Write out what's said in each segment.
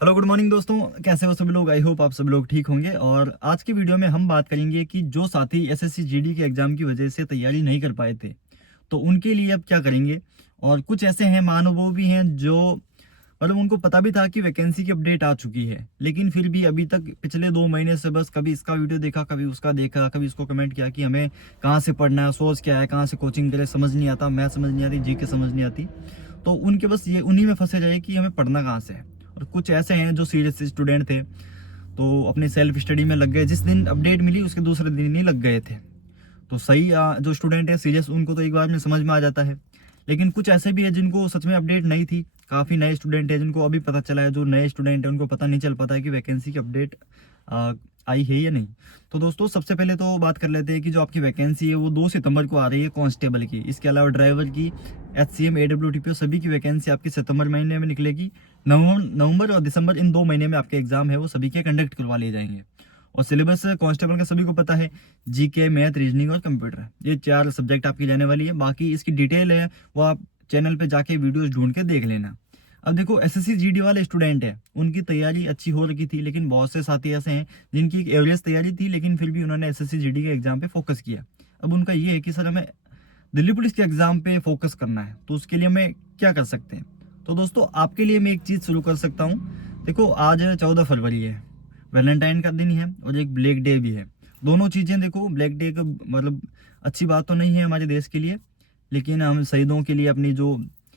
Hello good morning दोस्तों, कैसे हो सभी लोग। आई होप आप सभी लोग ठीक होंगे। और आज की वीडियो में हम बात करेंगे कि जो साथी एसएससी जीडी के एग्जाम की वजह से तैयारी नहीं कर पाए थे तो उनके लिए अब क्या करेंगे। और कुछ ऐसे हैं महानुभाव भी हैं जो मतलब उनको पता भी था कि वैकेंसी की अपडेट आ चुकी है, लेकिन फिर भी अभी तक पिछले 2 महीने से बस कभी इसका वीडियो देखा, कभी उसका देखा, कभी उसको कमेंट किया कि हमें कहाँ से पढ़ना है, सोर्स क्या है, कहाँ से कोचिंग करे, समझ नहीं आता, मैथ समझ नहीं आती, जीके समझ नहीं आती। तो उनके बस ये उन्हीं में फंसे रहे कि हमें पढ़ना कहाँ से है। और कुछ ऐसे हैं जो सीरियस स्टूडेंट थे तो अपने सेल्फ स्टडी में लग गए, जिस दिन अपडेट मिली उसके दूसरे दिन ही लग गए थे। तो सही जो स्टूडेंट है सीरियस, उनको तो एक बार में समझ में आ जाता है। लेकिन कुछ ऐसे भी है जिनको सच में अपडेट नहीं थी। काफ़ी नए स्टूडेंट है जिनको अभी पता चला है, जो नए स्टूडेंट है उनको पता नहीं चल पाता है कि वैकेंसी की अपडेट आई है या नहीं। तो दोस्तों सबसे पहले तो बात कर लेते हैं कि जो आपकी वैकेंसी है वो 2 सितंबर को आ रही है कांस्टेबल की। इसके अलावा ड्राइवर की, एचसीएम, एडब्ल्यूटीपीओ सभी की वैकेंसी आपकी सितंबर महीने में निकलेगी। नवंबर और दिसंबर इन 2 महीने में आपके एग्जाम है वो सभी के कंडक्ट करवा लिए जाएंगे। और सिलेबस कांस्टेबल का सभी को पता है, जीके, मैथ, रीजनिंग और कंप्यूटर, ये 4 सब्जेक्ट आपकी जाने वाली है। बाकी इसकी डिटेल है वो आप चैनल पे जाके वीडियोस ढूंढ के देख लेना। अब देखो एसएससी जीडी वाले स्टूडेंट है, उनकी तैयारी अच्छी हो रखी थी, लेकिन बहुत से साथी ऐसे हैं जिनकी एक एवरेज तैयारी थी लेकिन फिर भी उन्होंने एसएससी जीडी के एग्जाम पे फोकस किया। अब उनका ये है कि सर हमें दिल्ली पुलिस के एग्जाम पे फोकस करना है, तो उसके लिए हमें क्या कर सकते हैं। तो दोस्तों आपके लिए मैं एक चीज़ शुरू कर सकता हूँ। देखो आज 14 फरवरी है, वैलेंटाइन का दिन है और एक ब्लैक डे भी है। दोनों चीज़ें देखो, ब्लैक डे का मतलब अच्छी बात तो नहीं है हमारे देश के लिए, लेकिन हम शहीदों के लिए अपनी जो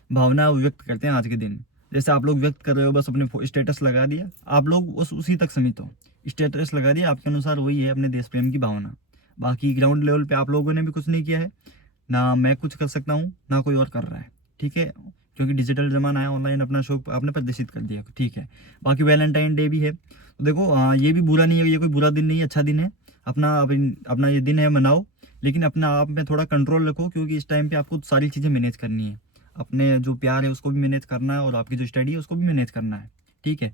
भावना है वो व्यक्त करते हैं आज के दिन। जैसे आप लोग व्यक्त कर रहे हो, बस अपने स्टेटस लगा दिया, आप लोग बस उसी तक सीमित हो, स्टेटस लगा दिया, आपके अनुसार वही है अपने देश प्रेम की भावना। बाकी ग्राउंड लेवल पे आप लोगों ने भी कुछ नहीं किया है, ना मैं कुछ कर सकता हूँ ना कोई और कर रहा है, ठीक है। क्योंकि डिजिटल जमाना है, ऑनलाइन अपना शो आपने प्रदर्शित कर दिया, ठीक है। बाकी वैलेंटाइन डे भी है, तो देखो ये भी बुरा नहीं है, ये कोई बुरा दिन नहीं है, अच्छा दिन है। अपना ये दिन है मनाओ, लेकिन अपना आप में थोड़ा कंट्रोल रखो, क्योंकि इस टाइम पे आपको सारी चीज़ें मैनेज करनी है। अपने जो प्यार है उसको भी मैनेज करना है और आपकी जो स्टडी है उसको भी मैनेज करना है, ठीक है।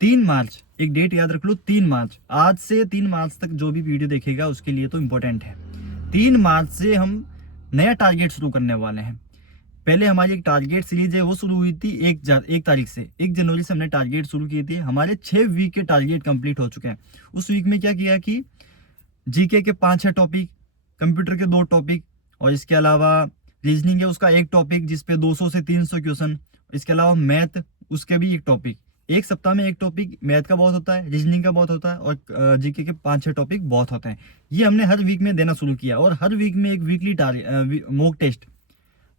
3 मार्च, एक डेट याद रख लो, 3 मार्च, आज से 3 मार्च तक जो भी वीडियो देखेगा उसके लिए तो इम्पोर्टेंट है। 3 मार्च से हम नया टारगेट शुरू करने वाले हैं। पहले हमारी एक टारगेट सीरीज है वो शुरू हुई थी 1 तारीख से, 1 जनवरी से हमने टारगेट शुरू किए थे। हमारे 6 वीक के टारगेट कंप्लीट हो चुके हैं। उस वीक में क्या किया कि जीके के 5-6 टॉपिक, कंप्यूटर के 2 टॉपिक, और इसके अलावा रीजनिंग है उसका एक टॉपिक जिसपे 200 से 300 क्वेश्चन, इसके अलावा मैथ उसके भी एक टॉपिक। एक सप्ताह में एक टॉपिक मैथ का बहुत होता है, रीजनिंग का बहुत होता है, और जीके के 5-6 टॉपिक बहुत होते हैं। ये हमने हर वीक में देना शुरू किया, और हर वीक में एक weekly mock test.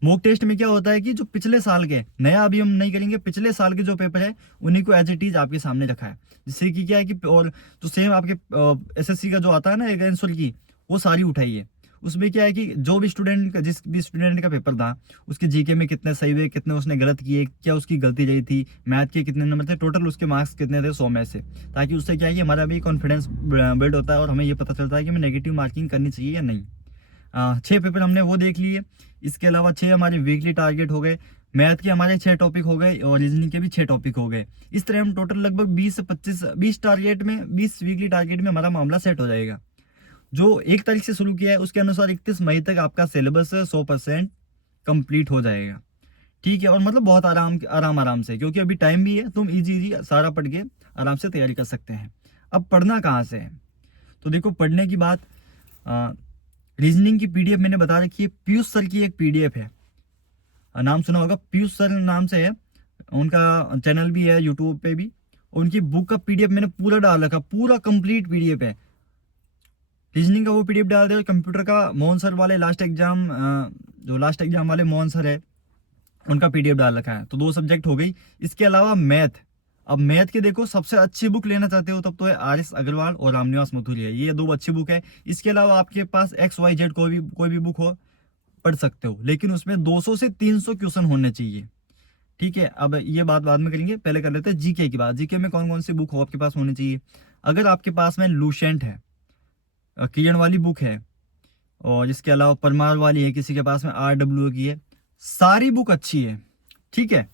Mock test में क्या होता है कि जो पिछले साल के, नया अभी हम नहीं करेंगे, पिछले साल के जो पेपर है उन्हीं को एज इट इज आपके सामने रखा है, जिससे कि क्या है कि और जो सेम आपके एसएससी का जो आता है ना एक आंसर की, वो सारी उठाई है। उसमें क्या है कि जो भी स्टूडेंट का, जिस भी स्टूडेंट का पेपर था, उसके जीके में कितने सही हुए, कितने उसने गलत किए, क्या उसकी गलती रही थी, मैथ के कितने नंबर थे, टोटल उसके मार्क्स कितने थे 100 में से। ताकि उससे क्या है कि हमारा भी कॉन्फिडेंस बिल्ड होता है और हमें ये पता चलता है कि हमें नेगेटिव मार्किंग करनी चाहिए या नहीं। 6 पेपर हमने वो देख लिए। इसके अलावा 6 हमारे वीकली टारगेट हो गए। मैथ के हमारे 6 टॉपिक हो गए और रीजनिंग के भी 6 टॉपिक हो गए। इस तरह हम टोटल लगभग 20 से 25, 20 टारगेट में, 20 वीकली टारगेट में हमारा मामला सेट हो जाएगा। जो 1 तारीख से शुरू किया है उसके अनुसार 31 मई तक आपका सिलेबस 100% कंप्लीट हो जाएगा, ठीक है। और मतलब बहुत आराम से, क्योंकि अभी टाइम भी है, तुम इजी सारा पढ़ के आराम से तैयारी कर सकते हैं। अब पढ़ना कहाँ से है, तो देखो पढ़ने की बात, रीजनिंग की पीडीएफ मैंने बता रखी है। पीयूष सर की एक पीडीएफ है, नाम सुना होगा, पीयूष सर नाम से है, उनका चैनल भी है यूट्यूब पे भी। उनकी बुक का पीडीएफ मैंने पूरा डाल रखा, पूरा कंप्लीट पीडीएफ है। रीजनिंग का वो पीडीएफ डाल दिया, कंप्यूटर का मोहन सर वाले जो लास्ट एग्जाम वाले मोहन सर है उनका पीडीएफ डाल रखा है। तो 2 सब्जेक्ट हो गई। इसके अलावा मैथ, अब मैथ के देखो सबसे अच्छी बुक लेना चाहते हो तब तो है आर एस अग्रवाल और रामनिवास मथुरिया, ये 2 अच्छी बुक है। इसके अलावा आपके पास XYZ कोई भी बुक हो, पढ़ सकते हो, लेकिन उसमें 200 से 300 क्वेश्चन होने चाहिए, ठीक है। अब ये बात बाद में करेंगे, पहले कर लेते हैं जीके की बात। जीके में कौन कौन सी बुक हो आपके पास होनी चाहिए। अगर आपके पास में लूसेंट है, किरण वाली बुक है, और इसके अलावा परमार वाली है, किसी के पास में RW की है, सारी बुक अच्छी है, ठीक है।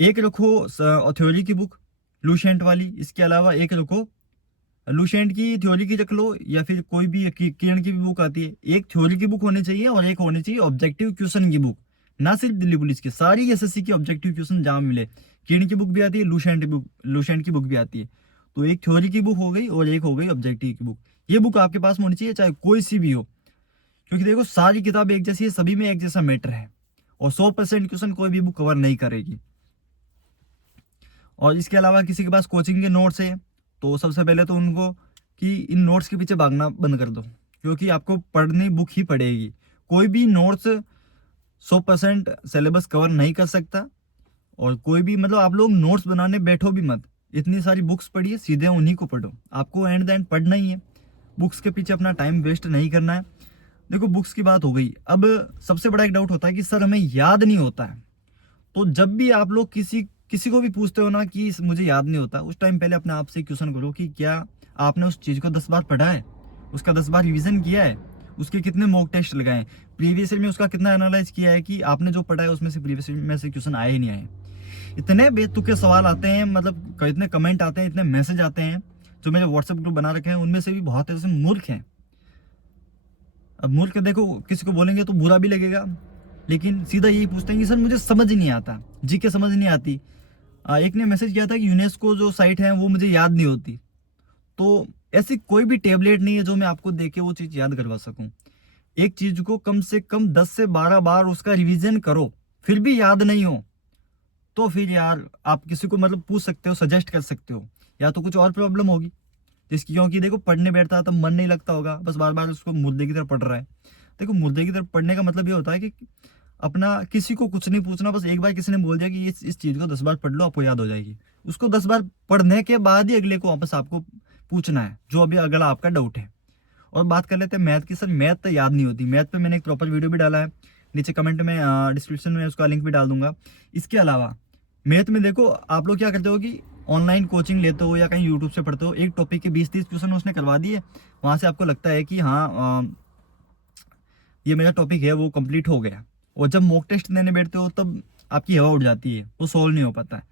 एक रखो थ्योरी की बुक लूसेंट वाली, इसके अलावा एक रखो लूसेंट की थ्योरी की रख लो, या फिर कोई भी किरण की भी बुक आती है। एक थ्योरी की बुक होनी चाहिए और एक होनी चाहिए ऑब्जेक्टिव क्वेश्चन की बुक, ना सिर्फ दिल्ली पुलिस की, सारी एसएससी की ऑब्जेक्टिव क्वेश्चन जहाँ मिले। किरण की बुक भी आती है, लुसेंट की बुक भी आती है। तो एक थ्योरी की बुक हो गई और एक हो गई ऑब्जेक्टिव की बुक। ये बुक आपके पास होनी चाहिए, चाहे कोई सी भी हो, क्योंकि देखो सारी किताब एक जैसी है, सभी में एक जैसा मैटर है, और 100% क्वेश्चन कोई भी बुक कवर नहीं करेगी। और इसके अलावा किसी के पास कोचिंग के नोट्स है, तो सबसे पहले तो उनको कि इन नोट्स के पीछे भागना बंद कर दो, क्योंकि आपको पढ़नी बुक ही पड़ेगी। कोई भी नोट्स 100% सिलेबस कवर नहीं कर सकता, और कोई भी मतलब आप लोग नोट्स बनाने बैठो भी मत, इतनी सारी बुक्स पढ़िए, सीधे उन्हीं को पढ़ो। आपको एंड द एंड पढ़ना ही है, बुक्स के पीछे अपना टाइम वेस्ट नहीं करना है। देखो बुक्स की बात हो गई। अब सबसे बड़ा एक डाउट होता है कि सर हमें याद नहीं होता है। तो जब भी आप लोग किसी किसी को भी पूछते हो ना कि मुझे याद नहीं होता, उस टाइम पहले अपने आप से क्वेश्चन करो कि क्या आपने उस चीज़ को 10 बार पढ़ा है, उसका 10 बार रिवीजन किया है, उसके कितने मॉक टेस्ट लगाए हैं, प्रीवियस ईयर में उसका कितना एनालाइज किया है कि आपने जो पढ़ा है उसमें से प्रीवियस ईयर में से क्वेश्चन आए ही नहीं आए। इतने बेतुके सवाल आते हैं, मतलब इतने कमेंट आते हैं, इतने मैसेज आते हैं, जो मेरे व्हाट्सएप ग्रुप बना रखे हैं उनमें से भी बहुत ऐसे मूर्ख हैं। अब मूर्ख देखो, किसी को बोलेंगे तो बुरा भी लगेगा, लेकिन सीधा यही पूछते हैं कि सर मुझे समझ नहीं आता, जीके समझ नहीं आती। एक ने मैसेज किया था कि यूनेस्को जो साइट है वो मुझे याद नहीं होती। तो ऐसी कोई भी टेबलेट नहीं है जो मैं आपको देके वो चीज़ याद करवा सकूं। एक चीज को कम से कम 10 से 12 बार उसका रिवीजन करो, फिर भी याद नहीं हो तो फिर यार आप किसी को मतलब पूछ सकते हो, सजेस्ट कर सकते हो, या तो कुछ और प्रॉब्लम होगी जिसकी, क्योंकि देखो पढ़ने बैठता है तब मन नहीं लगता होगा, बस बार बार उसको मुर्दे की तरफ पढ़ रहा है। देखो मुर्दे की तरफ पढ़ने का मतलब ये होता है कि अपना किसी को कुछ नहीं पूछना, बस एक बार किसी ने बोल दिया कि इस चीज को 10 बार पढ़ लो आपको याद हो जाएगी, उसको 10 बार पढ़ने के बाद ही अगले को वापस आपको पूछना है जो अभी अगला आपका डाउट है। और बात कर लेते हैं मैथ की। सर मैथ तो याद नहीं होती, मैथ पे मैंने एक प्रॉपर वीडियो भी डाला है, नीचे कमेंट में डिस्क्रिप्शन में उसका लिंक भी डाल दूंगा। इसके अलावा मैथ में देखो आप लोग क्या करते हो कि ऑनलाइन कोचिंग लेते हो या कहीं यूट्यूब से पढ़ते हो, एक टॉपिक के 20-30 क्वेश्चन उसने करवा दिए, वहाँ से आपको लगता है कि हाँ ये मेरा टॉपिक है वो कंप्लीट हो गया, और जब मॉक टेस्ट देने बैठते हो तब आपकी हवा उड़ जाती है, वो सोल्व नहीं हो पाता है।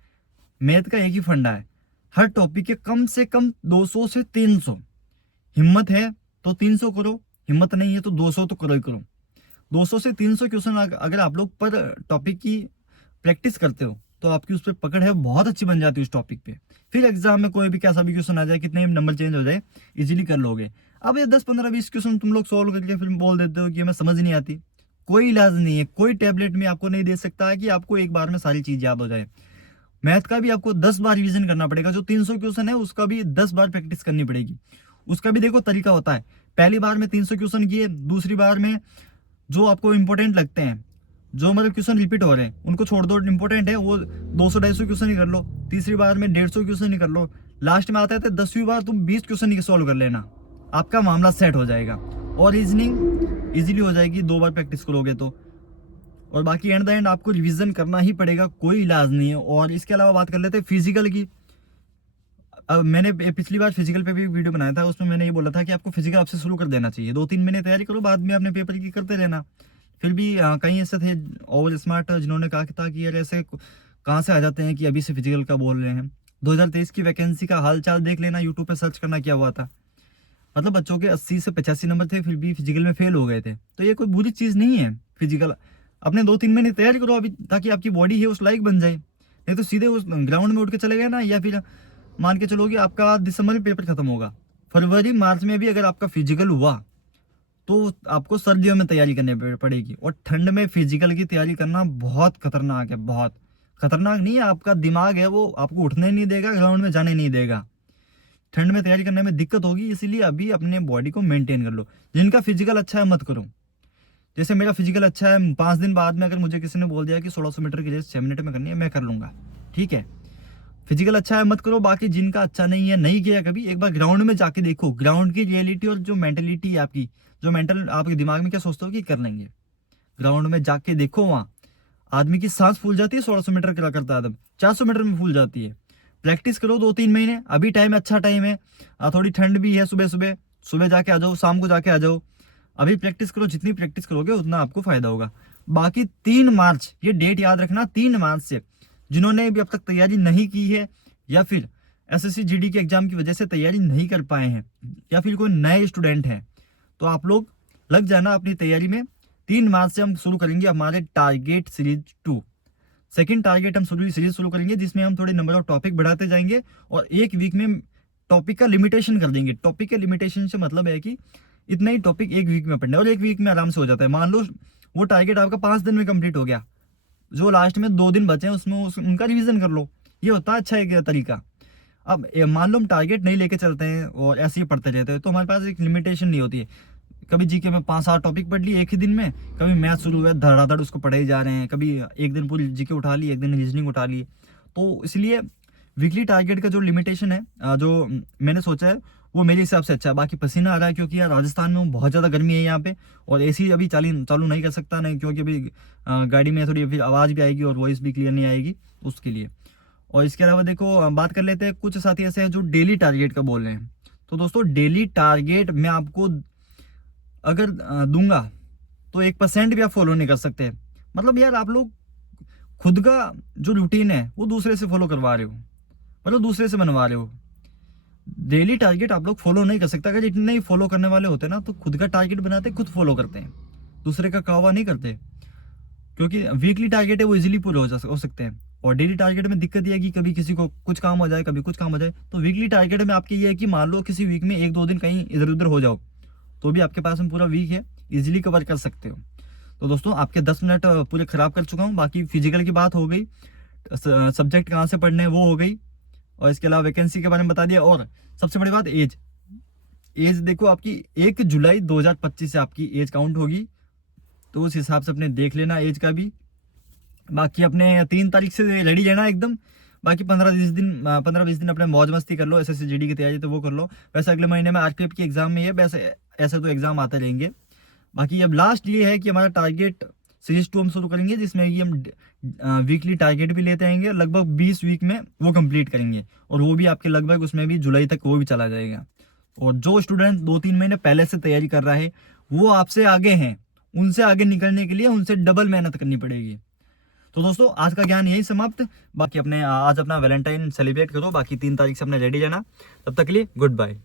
मैथ का एक ही फंडा है, हर टॉपिक के कम से कम 200 से 300, हिम्मत है तो 300 करो, हिम्मत नहीं है तो 200 तो करो ही करो। 200 से 300 क्वेश्चन अगर आप लोग पर टॉपिक की प्रैक्टिस करते हो तो आपकी उस पर पकड़ है बहुत अच्छी बन जाती है उस टॉपिक पे। फिर एग्जाम में कोई भी कैसा भी क्वेश्चन आ जाए, कितने भी नंबर चेंज हो जाए, इजीली कर लोगे। अब ये 10-15-20 क्वेश्चन तुम लोग सोल्व करके फिर बोल देते हो कि हमें समझ नहीं आती, कोई इलाज नहीं है, कोई टेबलेट में आपको नहीं दे सकता है कि आपको एक बार में सारी चीज याद हो जाए। मैथ का भी आपको 10 बार रिवीजन करना पड़ेगा, जो 300 क्वेश्चन है उसका भी 10 बार प्रैक्टिस करनी पड़ेगी। उसका भी देखो तरीका होता है, पहली बार में 300 क्वेश्चन किए, दूसरी बार में जो आपको इंपॉर्टेंट लगते हैं, जो मतलब क्वेश्चन रिपीट हो रहे हैं उनको छोड़ दो, इंपॉर्टेंट है वो 200-250 क्वेश्चन ही कर लो, तीसरी बार में 150 क्वेश्चन ही कर लो, लास्ट में आता है तो 10वीं बार तुम 20 क्वेश्चन ही सॉल्व कर लेना, आपका मामला सेट हो जाएगा और रीजनिंग इजीली हो जाएगी 2 बार प्रैक्टिस करोगे तो। और बाकी एंड द एंड आपको रिवीजन करना ही पड़ेगा, कोई इलाज नहीं है। और इसके अलावा बात कर लेते हैं फिजिकल की। अब मैंने पिछली बार फिजिकल पे भी वीडियो बनाया था, उसमें मैंने ये बोला था कि आपको फिजिकल आपसे शुरू कर देना चाहिए, 2-3 महीने तैयारी करो, बाद में अपने पेपर की करते रहना। फिर भी कई ऐसे थे ओवर स्मार्ट जिन्होंने कहा था कि यार ऐसे कहाँ से आ जाते हैं कि अभी से फिजिकल का बोल रहे हैं। 2023 की वैकेंसी का हाल चाल देख लेना, यूट्यूब पे सर्च करना क्या हुआ था, मतलब बच्चों के 80 से 85 नंबर थे फिर भी फिजिकल में फेल हो गए थे। तो ये कोई बुरी चीज़ नहीं है फिजिकल, अपने 2-3 महीने तैयारी करो अभी, ताकि आपकी बॉडी है उस लायक बन जाए। नहीं तो सीधे उस ग्राउंड में उठ के चले गए ना, या फिर मान के चलो कि आपका दिसंबर में पेपर खत्म होगा, फरवरी मार्च में भी अगर आपका फिजिकल हुआ तो आपको सर्दियों में तैयारी करनी पड़ेगी। और ठंड में फिजिकल की तैयारी करना बहुत खतरनाक है, बहुत खतरनाक नहीं है, आपका दिमाग है वो आपको उठने नहीं देगा, ग्राउंड में जाने नहीं देगा, ठंड में तैयारी करने में दिक्कत होगी। इसीलिए अभी अपने बॉडी को मेंटेन कर लो। जिनका फिजिकल अच्छा है मत करो, जैसे मेरा फिजिकल अच्छा है, 5 दिन बाद में अगर मुझे किसी ने बोल दिया कि 1600 मीटर की रेस 6 मिनट में करनी है, मैं कर लूंगा, ठीक है। फिजिकल अच्छा है मत करो। बाकी जिनका अच्छा नहीं है, नहीं किया कभी, एक बार ग्राउंड में जाके देखो, ग्राउंड की रियलिटी और जो मेंटेलिटी है आपकी, जो मेंटल आपके दिमाग में क्या सोचते हो कि कर लेंगे, ग्राउंड में जाके देखो, वहाँ आदमी की सांस फूल जाती है, 1600 मीटर करा करता है, 400 मीटर में फूल जाती है। प्रैक्टिस करो 2-3 महीने, अभी टाइम अच्छा टाइम है, थोड़ी ठंड भी है, सुबह सुबह सुबह जाके आ जाओ, शाम को जाके आ जाओ, अभी प्रैक्टिस करो, जितनी प्रैक्टिस करोगे उतना आपको फायदा होगा। बाकी 3 मार्च, ये डेट याद रखना, 3 मार्च से जिन्होंने भी अब तक तैयारी नहीं की है, या फिर एसएससी जीडी के एग्जाम की वजह से तैयारी नहीं कर पाए हैं, या फिर कोई नए स्टूडेंट हैं, तो आप लोग लग जाना अपनी तैयारी में। 3 मार्च से हम शुरू करेंगे हमारे टारगेट सीरीज 2। सेकंड टारगेट हम सीरीज शुरू करेंगे जिसमें हम थोड़े नंबर ऑफ टॉपिक बढ़ाते जाएंगे और एक वीक में टॉपिक का लिमिटेशन कर देंगे। टॉपिक के लिमिटेशन से मतलब है कि इतना ही टॉपिक एक वीक में पढ़ना है और एक वीक में आराम से हो जाता है। मान लो वो टारगेट आपका 5 दिन में कंप्लीट हो गया, जो लास्ट में 2 दिन बचे हैं उसमें उनका रिवीजन कर लो। ये होता है अच्छा एक तरीका। अब मान लो हम टारगेट नहीं लेके चलते हैं और ऐसे ही पढ़ते रहते हैं तो हमारे पास एक लिमिटेशन नहीं होती है। कभी जीके में 5-7 टॉपिक पढ़ लिए एक ही दिन में, कभी मैथ शुरू हुआ धड़ाधड़ उसको पढ़े ही जा रहे हैं, कभी एक दिन पूरी जीके उठा ली, एक दिन रीजनिंग उठा ली। तो इसलिए वीकली टारगेट का जो लिमिटेशन है, जो मैंने सोचा है वो मेरे हिसाब से अच्छा है। बाकी पसीना आ रहा है क्योंकि यार राजस्थान में बहुत ज़्यादा गर्मी है यहाँ पे और एसी अभी चालू नहीं कर सकता नहीं, क्योंकि अभी गाड़ी में थोड़ी फिर आवाज़ भी आएगी और वॉइस भी क्लियर नहीं आएगी उसके लिए। और इसके अलावा देखो बात कर लेते हैं, कुछ साथी ऐसे हैं जो डेली टारगेट का बोल रहे हैं। तो दोस्तों डेली टारगेट मैं आपको अगर दूंगा तो 1% भी आप फॉलो नहीं कर सकते। मतलब यार आप लोग खुद का जो रूटीन है वो दूसरे से फॉलो करवा रहे हो, मतलब दूसरे से बनवा रहे हो। डेली टारगेट आप लोग फॉलो नहीं कर सकते। अगर इतने ही फॉलो करने वाले होते ना तो खुद का टारगेट बनाते, खुद फॉलो करते हैं, दूसरे का कहवा नहीं करते। क्योंकि वीकली टारगेट है वो इजीली पूरे हो सकते हैं और डेली टारगेट में दिक्कत यह है कि कभी किसी को कुछ काम हो जाए, कभी कुछ काम हो जाए। तो वीकली टारगेट में आपके ये है कि मान लो किसी वीक में 1-2 दिन कहीं इधर उधर हो जाओ तो भी आपके पास में पूरा वीक है, इजीली कवर कर सकते हो। तो दोस्तों आपके 10 मिनट पूरे खराब कर चुका हूँ। बाकी फिजिकल की बात हो गई, सब्जेक्ट कहाँ से पढ़ने हैं वो हो गई, और इसके अलावा वैकेंसी के बारे में बता दिया। और सबसे बड़ी बात एज देखो आपकी 1 जुलाई 2025 से आपकी एज काउंट होगी, तो उस हिसाब से अपने देख लेना एज का भी। बाकी अपने 3 तारीख से रेडी रहना एकदम। बाकी 15-20 दिन अपने मौज मस्ती कर लो, एसएससी जीडी की तैयारी तो वो कर लो। वैसे अगले महीने में आरपीएफ की एग्जाम में है, वैसे ऐसे तो एग्जाम आते रहेंगे। बाकी अब लास्ट ये है कि हमारा टारगेट सीरीज 2 हम शुरू करेंगे जिसमें कि हम वीकली टारगेट भी लेते आएंगे, लगभग 20 वीक में वो कंप्लीट करेंगे और वो भी आपके लगभग उसमें भी जुलाई तक वो भी चला जाएगा। और जो स्टूडेंट 2-3 महीने पहले से तैयारी कर रहा है वो आपसे आगे हैं, उनसे आगे निकलने के लिए उनसे डबल मेहनत करनी पड़ेगी। तो दोस्तों आज का ज्ञान यही समाप्त। बाकी अपने आज अपना वैलेंटाइन सेलिब्रेट करो, बाकी 3 तारीख से अपने रेडी रहना। तब तक के लिए गुड बाय।